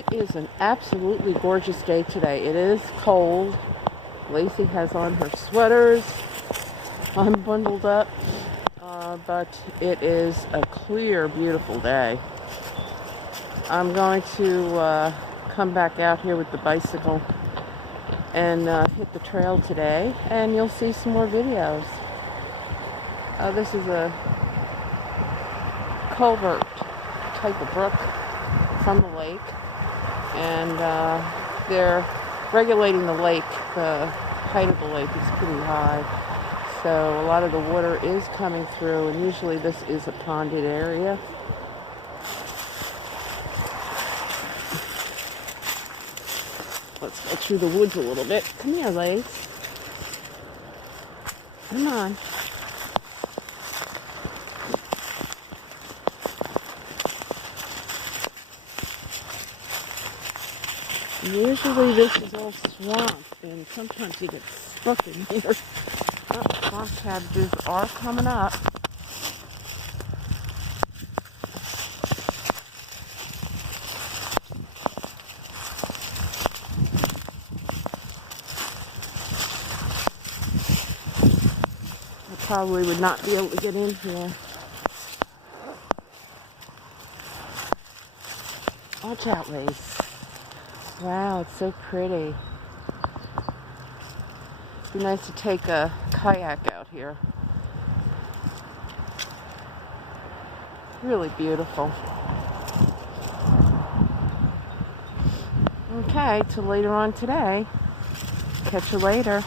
It is an absolutely gorgeous day today. It is cold. Lacey has on her sweaters. I'm bundled up. But it is a clear, beautiful day. I'm going to come back out here with the bicycle and hit the trail today, and you'll see some more videos. This is a culvert type of brook from the lake, and they're regulating the lake. The height of the lake is pretty high, so a lot of the water is coming through, and usually this is a ponded area. Let's go through the woods a little bit. Come here, Lace. Come on. Usually this is all swamp, and sometimes you get stuck in here. Oh, swamp cabbages are coming up. I probably would not be able to get in here. Watch out, Lace. Wow, it's so pretty. It'd be nice to take a kayak out here. Really beautiful. Okay, till later on today. Catch you later.